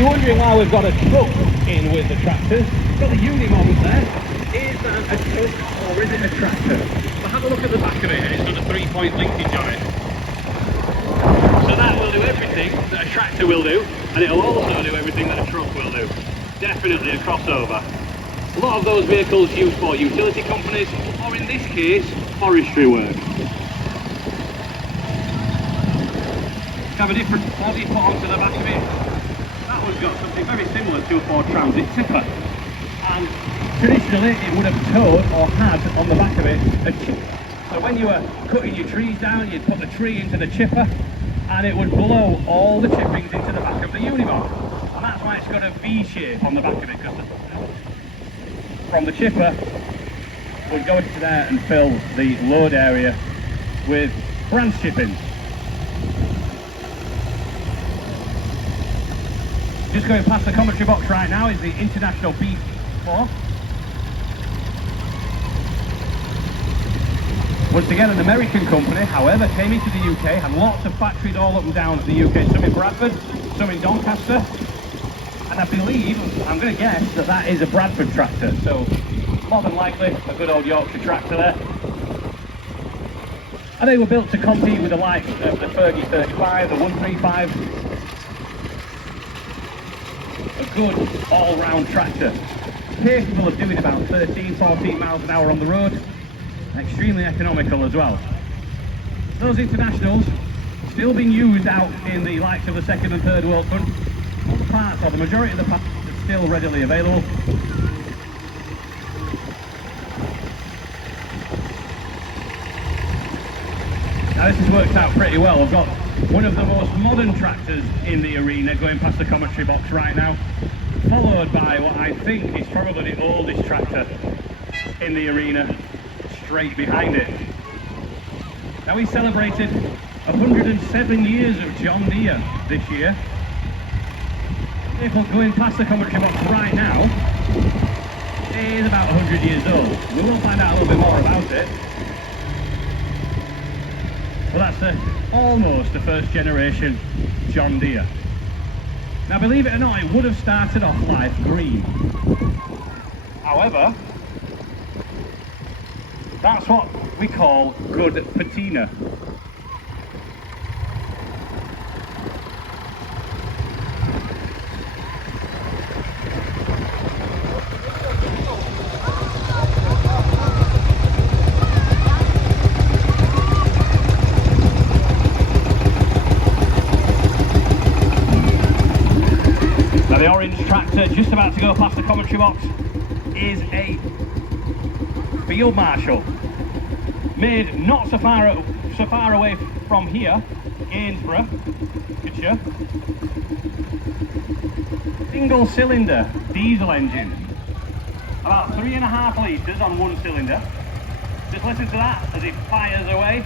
you're wondering why we've got a truck in with the tractors, we've got the Unimog there. Is that a truck or is it a tractor? Well, have a look at the back of it, and it's got a 3-point linkage on it. So that will do everything that a tractor will do, and it'll also do everything that a truck will do. Definitely a crossover. A lot of those vehicles used for utility companies, or in this case, forestry work. Have a different body put onto the back of it. That one's got something very similar to a Ford Transit tipper. And traditionally it would have towed or had on the back of it a chipper. So when you were cutting your trees down, you'd put the tree into the chipper and it would blow all the chippings into the back of the Unimog. And that's why it's got a V shape on the back of it, because from the chipper would go into there and fill the load area with branch chippings. Just going past the commentary box right now is the International B4. Once again, an American company, however, came into the UK, had lots of factories all up and down the UK, some in Bradford, some in Doncaster, and I believe, I'm going to guess, that that is a Bradford tractor, so more than likely a good old Yorkshire tractor there. And they were built to compete with the likes of the Fergie 35, the 135, a good all-round tractor, capable of doing about 13-14 miles an hour on the road, and extremely economical as well. Those Internationals still being used out in the likes of the second and third world countries. Most parts, or the majority of the parts, are still readily available. Now this has worked out pretty well. I've got one of the most modern tractors in the arena going past the commentary box right now, followed by what I think is probably the oldest tractor in the arena straight behind it. Now we celebrated 107 years of John Deere this year. The vehicle going past the commentary box right now is about 100 years old. We will find out a little bit more about it. Well, that's almost the first generation John Deere. Now, believe it or not, it would have started off life green. However, that's what we call good patina. The orange tractor just about to go past the commentary box is a field marshal, made not so far away from here, Gainsborough, Yorkshire. Single cylinder diesel engine, about 3.5 litres on one cylinder. Just listen to that as it fires away.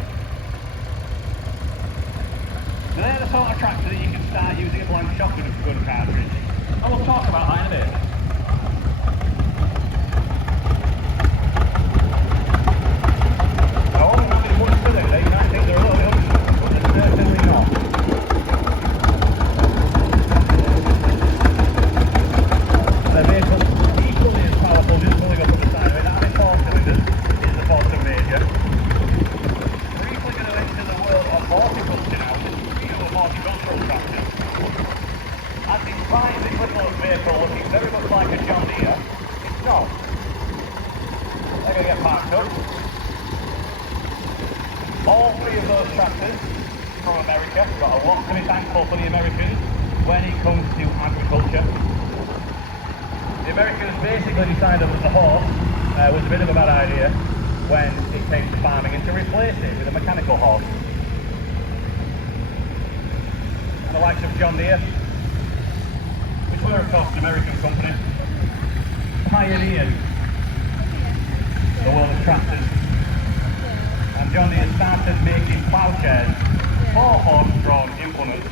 So they're the sort of tractor that you can start using a blank shock with a good cartridge. I will talk about that in a bit. I wasn't having much for them. They might think they're a little bit upset, but they're certainly not. The vehicle equally as powerful, just pulling up at the side of it. That is 4 cylinders, is the Fortum Major. Briefly going to enter the world of horticulture now. We do a horticultural tractor. And despite this little vehicle looking very much like a John Deere, it's not. They're going to get parked up. All three of those tractors from America. We've got a lot to be thankful for the Americans when it comes to agriculture. The Americans basically decided that the horse was a bit of a bad idea when it came to farming, and to replace it with a mechanical horse. And the likes of John Deere, we're of course an American company, pioneered the world of tractors, and John Deere started making ploughshares for horse-drawn implements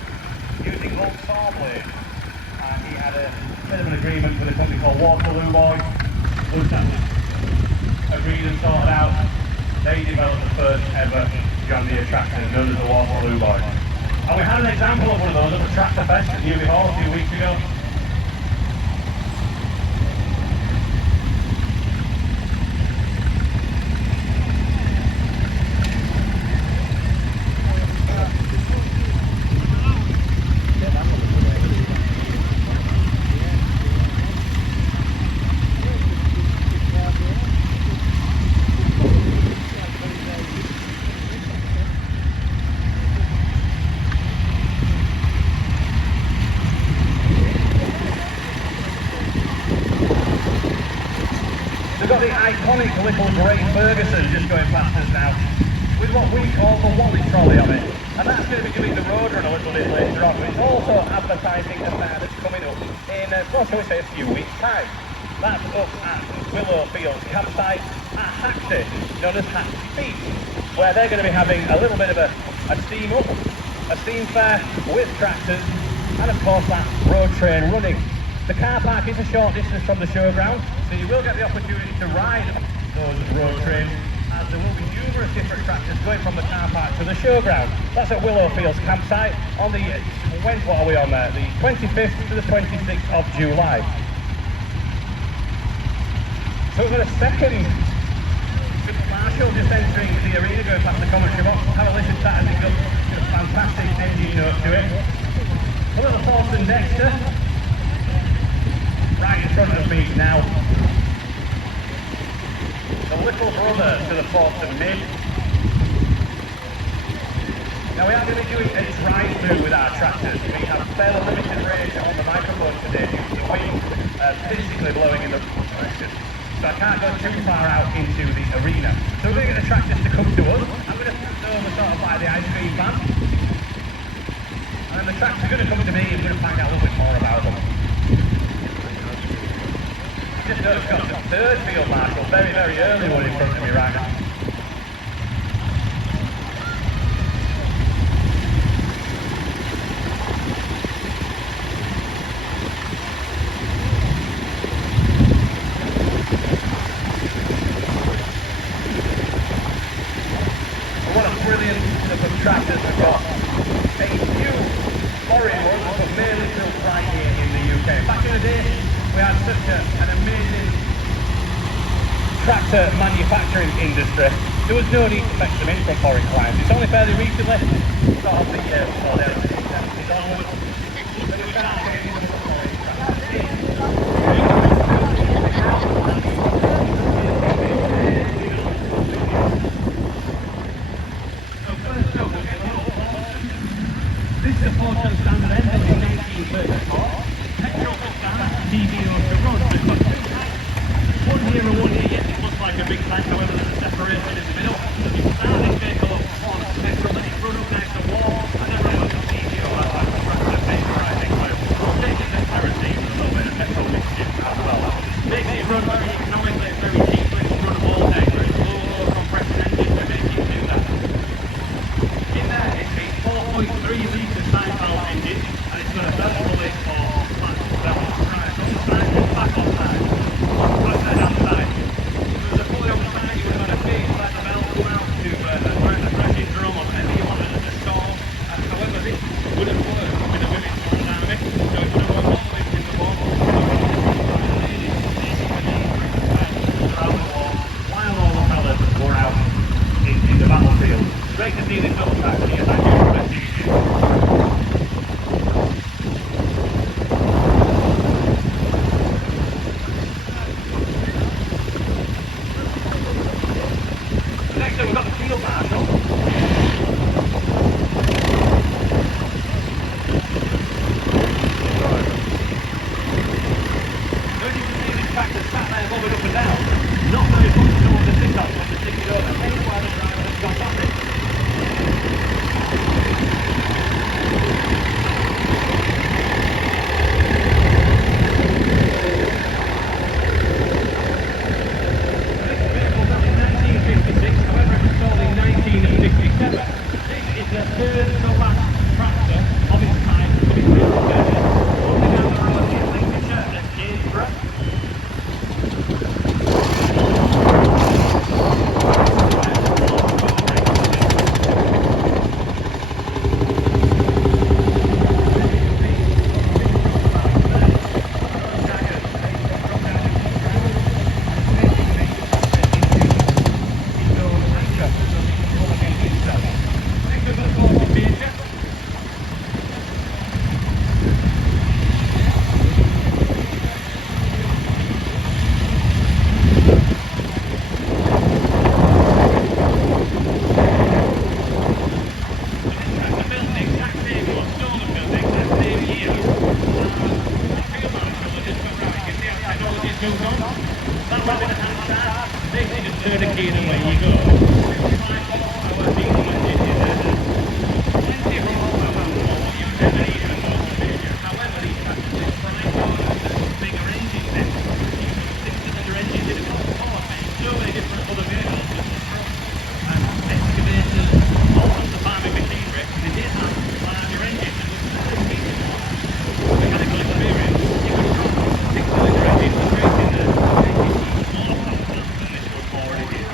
using old saw blades, and he had a bit of an agreement with a company called Waterloo Boys. Once that was agreed and sorted out, they developed the first ever John Deere tractor known as the Waterloo Boys. And we had an example of one of those at the Tractor Fest at Newby Hall a few weeks ago. got the iconic little grey Ferguson just going past us now, with what we call the Wally trolley on it. And that's going to be doing the road run a little bit later on, but it's also advertising a fair that's coming up in, well, shall we say, a few weeks' time. That's up at Willow Fields campsite at Hackney, known as Hackney Beach, where they're going to be having a little bit of a steam up, a steam fair with tractors, and of course that road train running. The car park is a short distance from the showground, so you will get the opportunity to ride those road trains, as there will be numerous different tractors going from the car park to the showground. That's at Willow Fields campsite on the, what are we on there? The 25th to the 26th of July. So we've got a second Marshall just entering the arena, going past the commentary box. Have a listen to that as it goes. Got a fantastic engine note to it. A little Fortune Dexter. Right in front of me now. The little brother to the Fortune Mid. Now we are going to be doing a drive-through with our tractors. We have a fairly limited range on the microphone today due to the wind physically blowing in the direction. So I can't go too far out into the arena. So we're going to get the tractors to come to us. I'm going to stand over sort of by the ice cream van. And then the tractors are going to come to me and we're going to find out a little bit more about them. Just noticed got the third field marshal, very, very early one in front of me right now. What a brilliant set of tractors we've got. A few foreign ones, but mainly built right here in the UK. Back in the day, we had such an amazing tractor manufacturing industry. There was no need to fetch them in from foreign clients. It's only fairly recently, sort of the 70s onwards, that we started getting into the foreign tractors. So first up, we'll get a little Fortune. This is a Fortune standard engine in 1934. Petrol to start, TVO to run. So it's got two tanks, one here and one here. Yes, it looks like a big tank, however there's a separation in the middle. So you start this vehicle up on petrol, then it's run up nice and warm, and then run up to TVO, that's like a tractor vaporizing. So we'll take it to kerosene with a little bit of petrol mixture as well. Makes it run very economically, it's very cheaply, it's run all day. Very low compression engine to make it do that. In there it's a 4.3 litre side valve engine, and it's got a belt pulley for great to see this little tractor here. Thank you for next up we've got the field marshal. As you can see, this tractor sat there bobbing up and down. Not very functional to sit on when the ticket over. Hence why the driver has got off it. That would have been a hand start. Basically just turn a key and away you go. 5 horsepower diesel engine is plenty of horsepower for what you would ever need in a motor. However, these tractors with side motors and bigger engines in. Six-cylinder engines in a course, so many different other vehicles. And excavators, all sorts of farming machinery, they did have larger engines and mechanical experience. You could drop six-cylinder engines straight in there. More powerful than this one already did.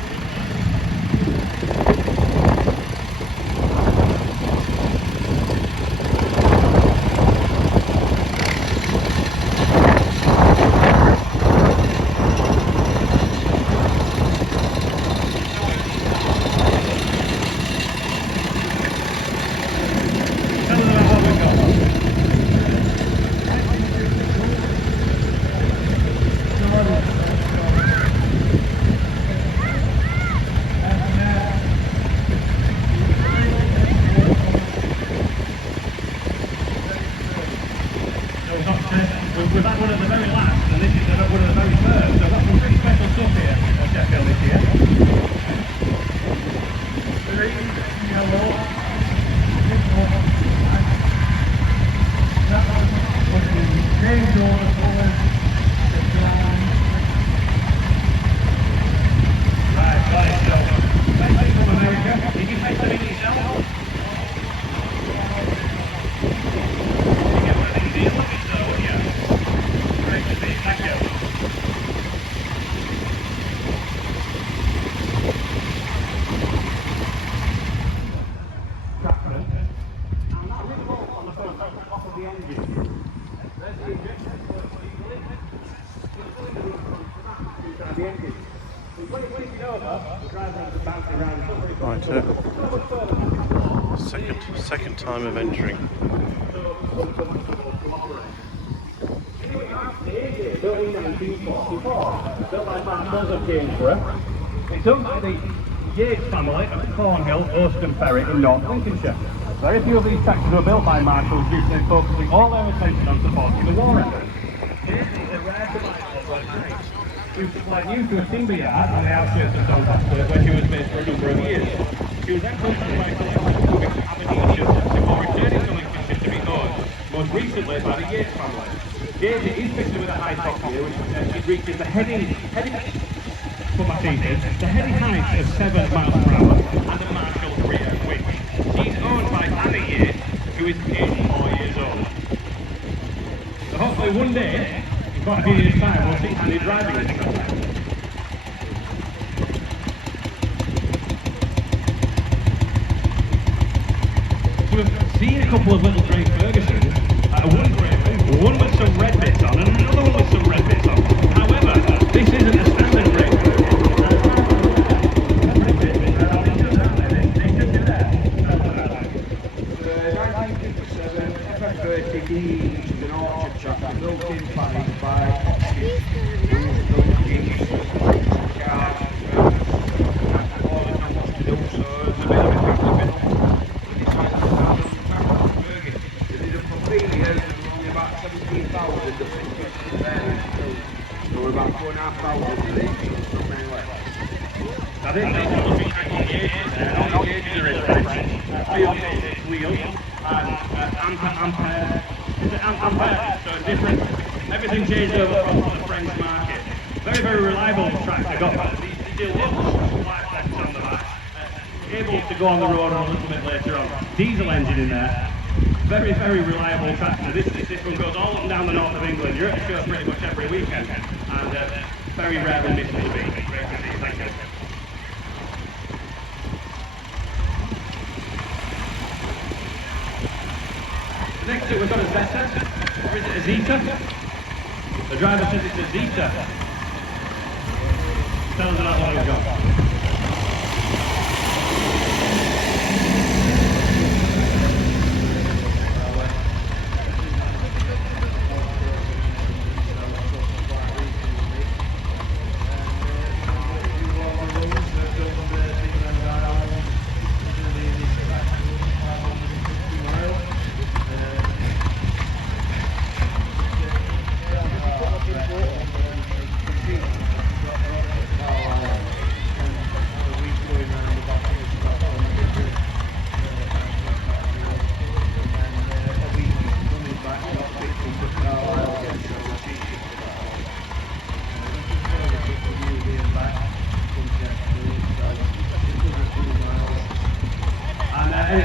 We've had one of the very last, and this is one of the very first, so I've got some pretty special stuff here at Sheffield this year. Green, yellow, that was the change order colours, the brown. Right, so, thank you from America. Did you take them in yourself? You get one of these here, look at so, wouldn't you? Great to see, thank you. Tractor. And that little bolt on the front, off of the engine. There's the injection. The engine. When it went over, the driver had to bounce around. Right, second time of entering. Built in 1944, built by Mark of Gainsborough. It's owned by the Yates family of Cornhill, Oaston Ferry in North Lincolnshire. Very few of these tractors were built by Marshalls due to them focusing all their attention on supporting the war effort. This is a rare device who supplied news to a timber yard on the outskirts of Doncaster where she was based for a number of years. She was then contacted by solicitors moving to Aberdeenshire before returning to Lincolnshire to be owned, most recently by the Yates family. Yates is fitted with a high top gear, which it reaches the heady height of 7 miles per hour and a Marshall rear winch. She's owned by Annie Yates, who is 84 years old. So hopefully one day, in quite a few years' time, we'll see Annie driving this tractor. So we've seen a couple of little Drake Fergusons. One with some red bits on and another one with some red bits on. However, this isn't a standard Drake Ferguson. An orchard tractor built in planning by we're about 4,500 of these, something like that. I think that's what the gauges there. All the gauges are in French. Field wheels and ampere. Is it ampere? So different. Everything changed over from the French market. Very, very reliable tractor. Got these deluxe flat decks on the back. Able to go on the road a little bit later on. Diesel engine in there. Very, very reliable tractor. This one goes all up and down the north of England. You're at the show pretty much every weekend. And very rarely misses a beat. Great to see you. Thank you. Next up we've got a Zeta, or is it a Zeta? The driver says it's a Zeta. Tell us about what we've got.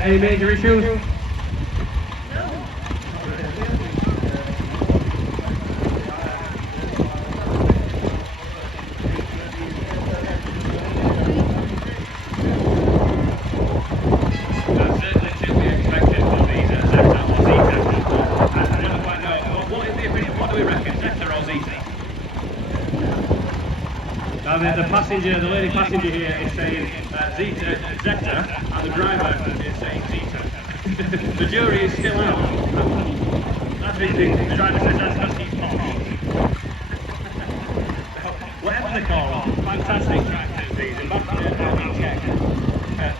Any major issues? Now the passenger, the lady passenger here is saying Zeta, and the driver is saying Zeta. The jury is still out. That's the driver says that's because he's posh. Whatever they call them, fantastic tractors these. And back in Czech,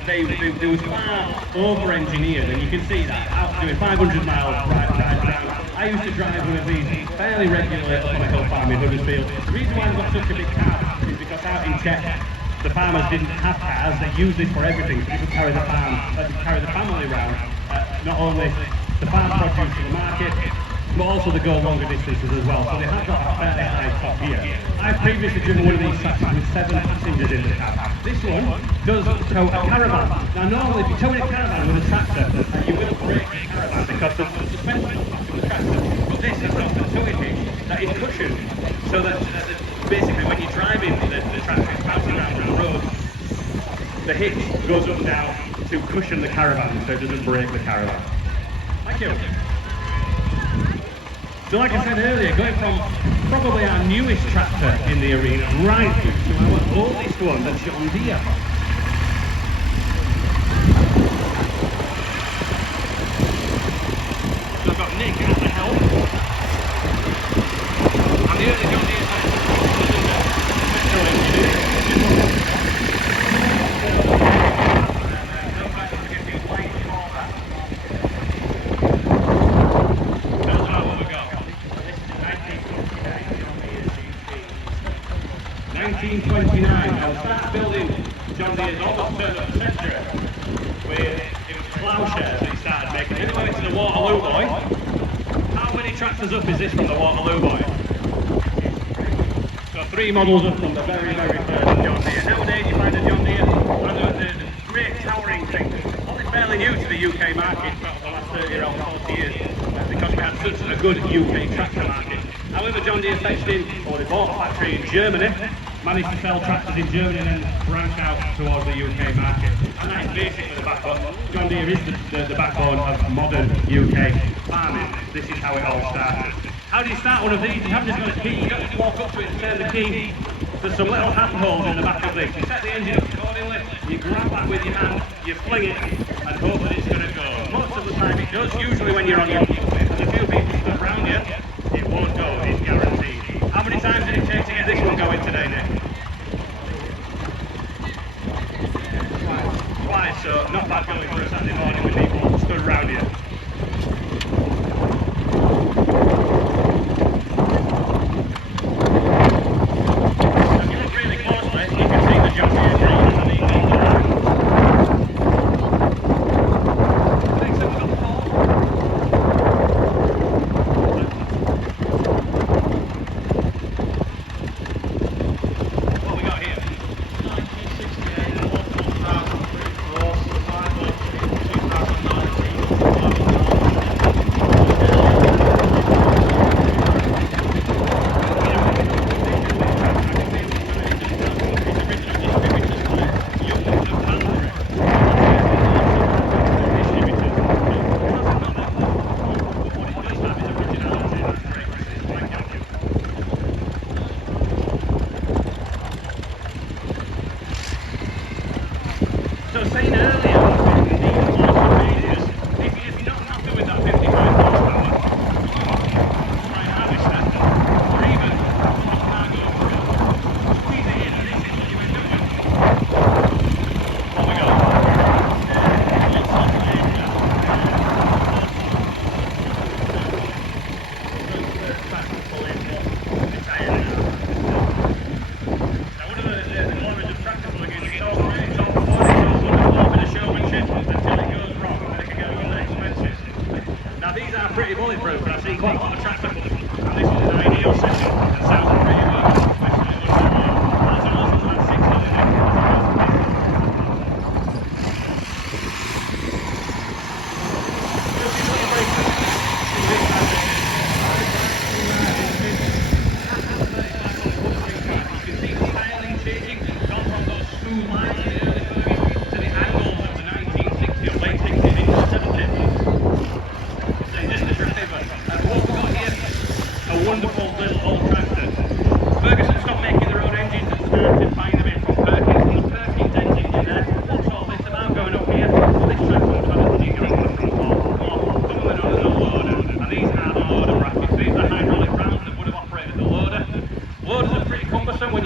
they was far over-engineered, and you can see that. Out doing 500 miles right down. I used to drive one of these fairly regularly up on a hill farm in Huddersfield. The reason why I've got such a big car is because out in Czech, the farmers didn't have cars, they used this for everything. People carry the farm, carry the family around, not only the farm produce to the market, but also they go longer distances as well. So they have got a fairly high top here. I've previously driven one of these tractors with 7 passengers in the cab. This one does tow a caravan. Now normally if you're towing a caravan with a tractor, you will break the caravan because the suspension is on the tractor. But this has got a towing hitch that is cushioned, so that basically when you're driving the tractor is bouncing around on the road, the hitch goes up and down to cushion the caravan so it doesn't break the caravan. Thank you. So like I said earlier, going from probably our newest tractor in the arena right through to our oldest one, the John Deere. So I've got Nick at the helm. And the early John Deere petrol engineer. That's not what we got. 1929, I'll start building John Deere's almost turned up the century with it was ploughshares that he started making. Then he went to the Waterloo Boy. How many tractors up is this from the Waterloo Boy? So 3 models up from the very, very first John Deere. Nowadays you find a John Deere and the great towering thing. Only fairly new to the UK market for the last 30 or 40 years because we had such a good UK tractor market. However, John Deere fetched in, or they bought a factory in Germany, managed to sell tractors in Germany and then branch out towards the UK market. And that is basically the backbone. John Deere is the backbone of modern UK farming. This is how it all started. How do you start one of these? You haven't just got a key, you don't just walk up to it and turn the key. There's some little handholds in the back of this. You set the engine up accordingly, you grab that with your hand, you fling it, and hope that it's going to go. Most of the time it does, usually when you're on your feet. There's a few people stood around you, it won't go, it's guaranteed. How many times did it take to get this one going today, Nick? Twice, so not bad going for a Saturday morning with people stood around you. If you look really closely, you can see the John Deere green underneath it. Thanks, I've got the ball.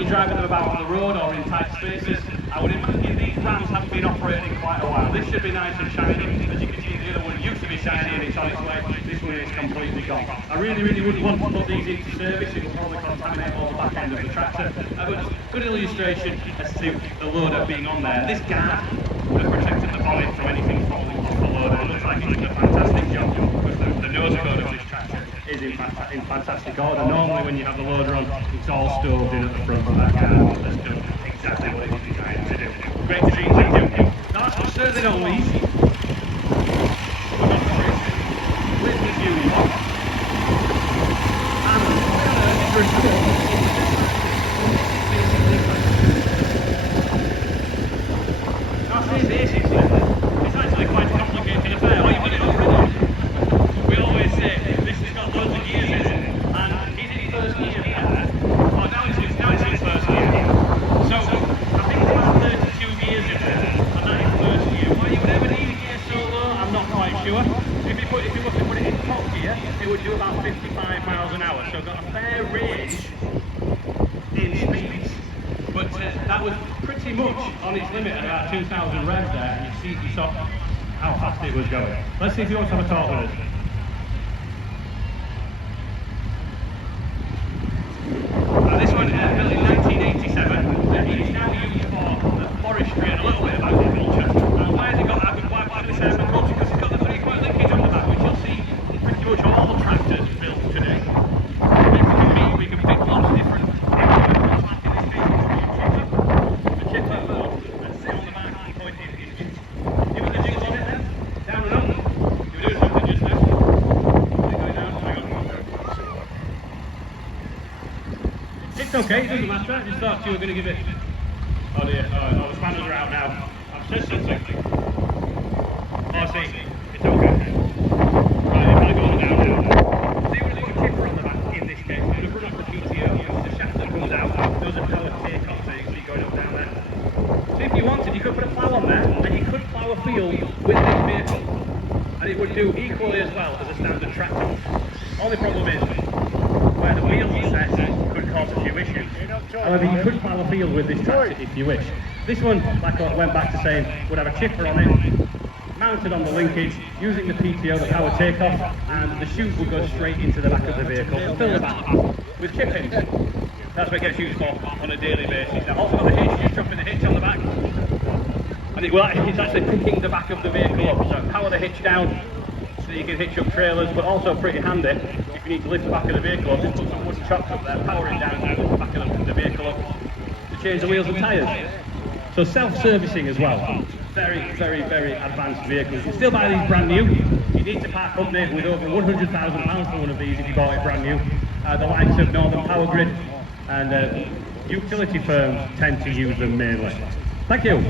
driving them about on the road or in tight spaces. I would imagine these rams haven't been operating quite a while. This should be nice and shiny. As you can see, the other one used to be shiny and it's on its way. This one is completely gone. I really wouldn't want to put these into service. It will probably contaminate all the back end of the tractor. But good illustration as to the loader being on there. This guard would have protected the bonnet from anything falling off the loader. It looks like it's done a fantastic job because the nose cone of this tractor is in fantastic order. Normally when you have the loader on, it's all stoved in at the front of that guard. That's done exactly what it was designed to do. Great to see, thank you. Now that's certainly not least. We've got Chris with his uniform. And we're it's actually quite a complicated affair. Oh, you've done it already. We always say this has got loads of gears in it, and he's in first gear there. Oh, now it's in first gear. So I think it's about 32 gears in there, and that is first gear. Why you would ever need a gear so low, I'm not quite sure. If you were to put it in top gear, it would do about 55 miles an hour. So got a fair range in speeds. But that was pretty much on its limit at about 2,000 revs there, and you saw how fast it was going. Let's see if you want to have a talk with us. This one built in 1987, it is now used for forestry and a little bit of agriculture. And why has it got agriculture? Because it's got the 3-point linkage on the back, which you'll see in pretty much all tractors built today. We can pick lots of different It's okay, it doesn't matter. I just thought you were going to give it. Oh dear, the spanners are out now. I've said something. Oh, see, it's okay. Right, if I go on down now. See, we're a chipper on the back in this case. We're going to run off the PTO. The shaft that comes out, those are power takeoffs, so you can see going up down there. So if you wanted, you could put a plough on there, and you could plough a field with this vehicle. And it would do equally as well as a standard tractor. Only problem is, where the wheels are set could cause a few issues. However, you could plough a field with this tractor if you wish. This one, like I went back to saying, would have a chipper on it, mounted on the linkage, using the PTO, the power takeoff, and the chute would go straight into the back of the vehicle and fill the back with chippings. That's what it gets used for on a daily basis. Now, also got the hitch, you're dropping the hitch on the back, and it's actually picking the back of the vehicle up, so power the hitch down, so you can hitch up trailers, but also pretty handy if you need to lift the back of the vehicle up. Just put some wooden chocks up there, power it down, lift the back of the vehicle up to change the wheels and tyres. So self-servicing as well. Very advanced vehicles. You can still buy these brand new. You need to park up there with over £100,000 for one of these if you bought it brand new. The likes of Northern Power Grid and utility firms tend to use them mainly. Thank you.